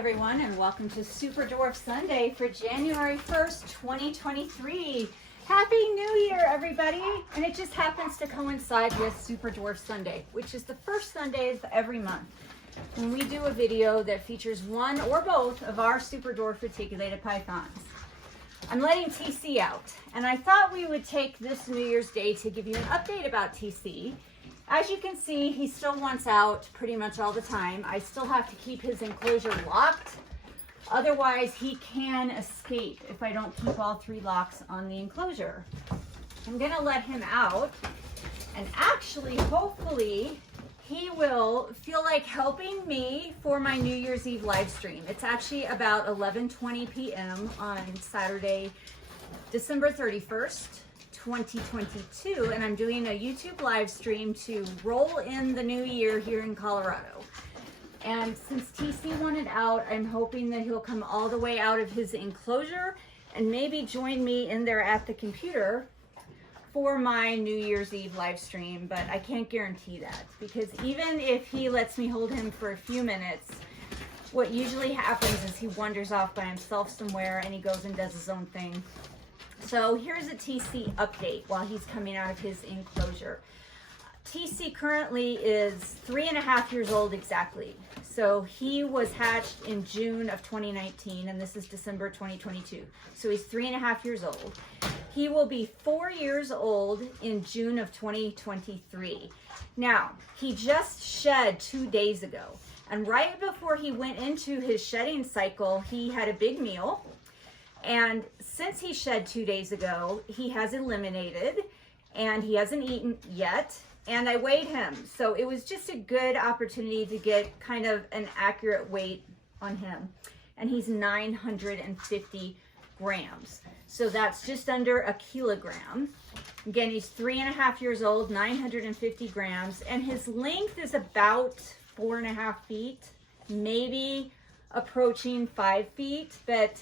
everyone, and welcome to Super Dwarf Sunday for January 1st, 2023. Happy New Year, everybody! And it just happens to coincide with Super Dwarf Sunday, which is the first Sunday of every month, when we do a video that features one or both of our Super Dwarf reticulated pythons. I'm letting TC out, and I thought we would take this New Year's Day to give you an update about TC. As you can see, he still wants out pretty much all the time. I still have to keep his enclosure locked. Otherwise, he can escape if I don't keep all three locks on the enclosure. I'm gonna let him out, and actually, hopefully, he will feel like helping me for my New Year's Eve live stream. It's actually about 11:20 p.m. on Saturday, December 31st. 2022, and I'm doing a YouTube live stream to roll in the new year here in Colorado. And since TC wanted out, I'm hoping that he'll come all the way out of his enclosure and maybe join me in there at the computer for my New Year's Eve live stream, but I can't guarantee that, because even if he lets me hold him for a few minutes, what usually happens is he wanders off by himself somewhere and he goes and does his own thing. So here's a TC update while he's coming out of his enclosure. TC currently is 3.5 years old exactly. So he was hatched in June of 2019, and this is December 2022. So he's 3.5 years old. He will be 4 years old in June of 2023. Now, he just shed 2 days ago. And right before he went into his shedding cycle, he had a big meal. And since he shed 2 days ago, he has eliminated and he hasn't eaten yet. And I weighed him. So it was just a good opportunity to get kind of an accurate weight on him. And he's 950 grams. So that's just under a kilogram. Again, he's 3.5 years old, 950 grams. And his length is about 4.5 feet, maybe approaching 5 feet. But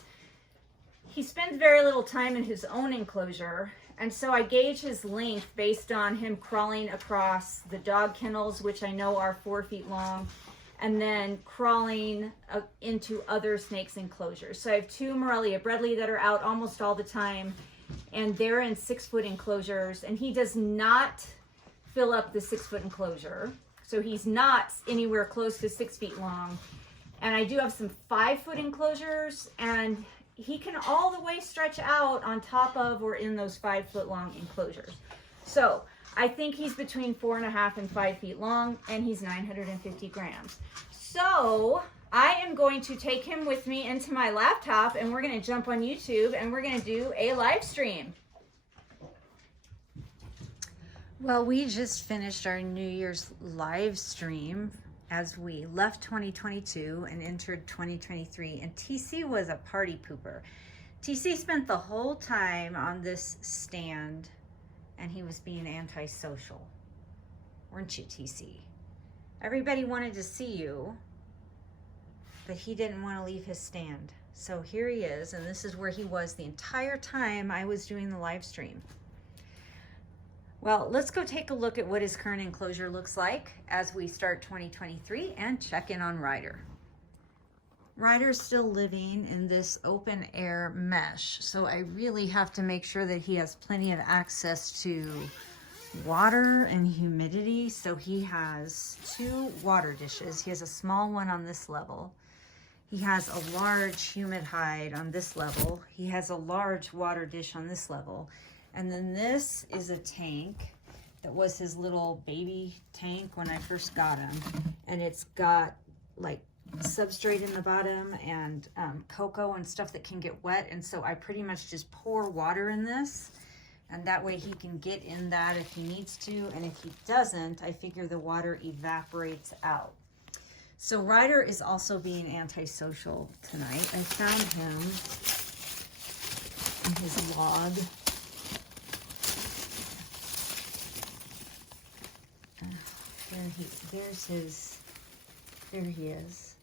he spends very little time in his own enclosure, and so I gauge his length based on him crawling across the dog kennels, which I know are 4 feet long, and then crawling into other snakes' enclosures. So I have 2 Morelia Bredli that are out almost all the time, and they're in 6-foot enclosures, and he does not fill up the 6-foot enclosure. So he's not anywhere close to 6 feet long. And I do have some 5-foot enclosures, and he can all the way stretch out on top of or in those 5-foot long enclosures. So I think he's between 4.5 and 5 feet long, and he's 950 grams. So I am going to take him with me into my laptop, and we're going to jump on YouTube and we're going to do a live stream. Well, we just finished our New Year's live stream as we left 2022 and entered 2023, and TC was a party pooper. TC spent the whole time on this stand, and he was being antisocial. Weren't you, TC? Everybody wanted to see you, but he didn't want to leave his stand. So here he is, and this is where he was the entire time I was doing the live stream. Well, let's go take a look at what his current enclosure looks like as we start 2023 and check in on Ryder. Ryder's still living in this open air mesh, so I really have to make sure that he has plenty of access to water and humidity. So he has 2 water dishes. He has a small one on this level. He has a large humid hide on this level. He has a large water dish on this level. And then this is a tank that was his little baby tank when I first got him. And it's got like substrate in the bottom and cocoa and stuff that can get wet. And so I pretty much just pour water in this. And that way he can get in that if he needs to. And if he doesn't, I figure the water evaporates out. So Ryder is also being antisocial tonight. I found him in his log. There he is.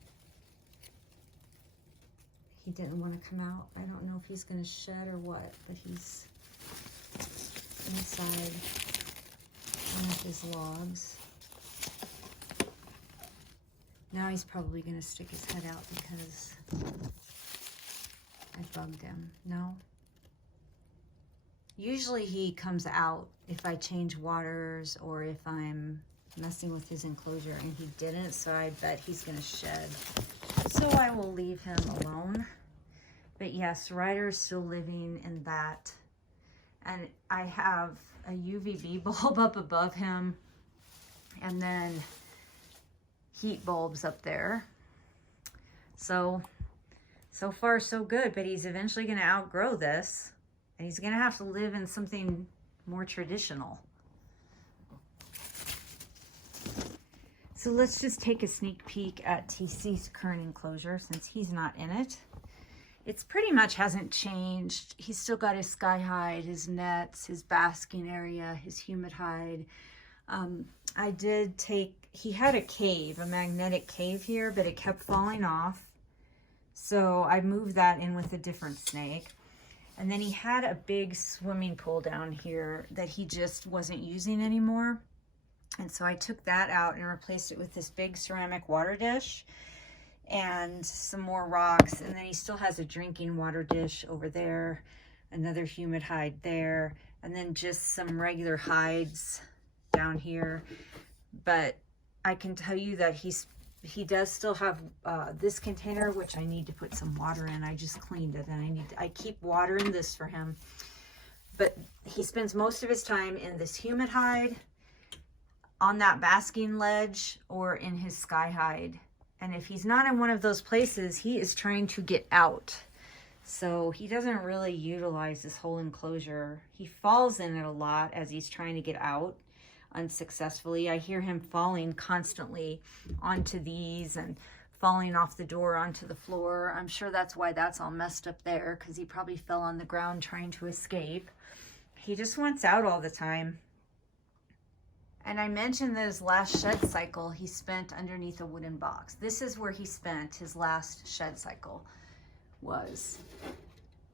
He didn't want to come out. I don't know if he's going to shed or what, but he's inside one of his logs. Now he's probably going to stick his head out because I bugged him. No? Usually he comes out if I change waters or if I'm messing with his enclosure, and he didn't, so I bet he's going to shed. So I will leave him alone. But yes, Ryder's still living in that. And I have a UVB bulb up above him, and then heat bulbs up there. So far so good, but he's eventually going to outgrow this, and he's going to have to live in something more traditional. So let's just take a sneak peek at TC's current enclosure since he's not in it. It's pretty much hasn't changed. He's still got his sky hide, his nets, his basking area, his humid hide. He had a cave, a magnetic cave here, but it kept falling off. So I moved that in with a different snake. And then he had a big swimming pool down here that he just wasn't using anymore. And so I took that out and replaced it with this big ceramic water dish and some more rocks. And then he still has a drinking water dish over there, another humid hide there, and then just some regular hides down here. But I can tell you that he does still have this container, which I need to put some water in. I just cleaned it, and I keep water in this for him. But he spends most of his time in this humid hide, on that basking ledge, or in his sky hide. And if he's not in one of those places, he is trying to get out. So he doesn't really utilize this whole enclosure. He falls in it a lot as he's trying to get out unsuccessfully. I hear him falling constantly onto these and falling off the door onto the floor. I'm sure that's why that's all messed up there, because he probably fell on the ground trying to escape. He just wants out all the time. And I mentioned that his last shed cycle he spent underneath a wooden box. This is where he spent his last shed cycle, was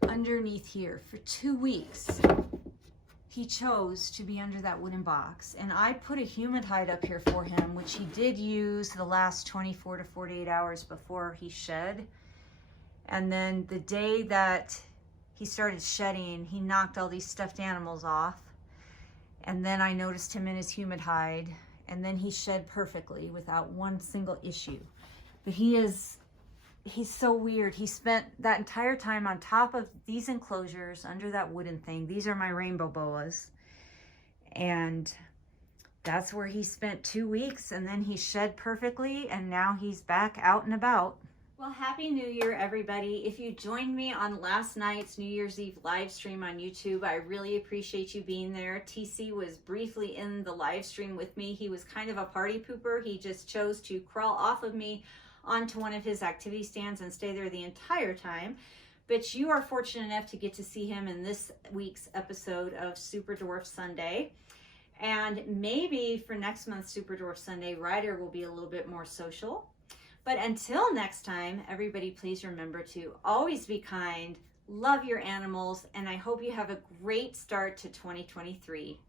underneath here for 2 weeks. He chose to be under that wooden box. And I put a humid hide up here for him, which he did use the last 24 to 48 hours before he shed. And then the day that he started shedding, he knocked all these stuffed animals off. And then I noticed him in his humid hide, and then he shed perfectly without one single issue. But he's so weird. He spent that entire time on top of these enclosures under that wooden thing. These are my rainbow boas. And that's where he spent 2 weeks, and then he shed perfectly, and now he's back out and about. Well, Happy New Year, everybody. If you joined me on last night's New Year's Eve live stream on YouTube, I really appreciate you being there. TC was briefly in the live stream with me. He was kind of a party pooper. He just chose to crawl off of me onto one of his activity stands and stay there the entire time. But you are fortunate enough to get to see him in this week's episode of Super Dwarf Sunday. And maybe for next month's Super Dwarf Sunday, Ryder will be a little bit more social. But until next time, everybody, please remember to always be kind, love your animals, and I hope you have a great start to 2023.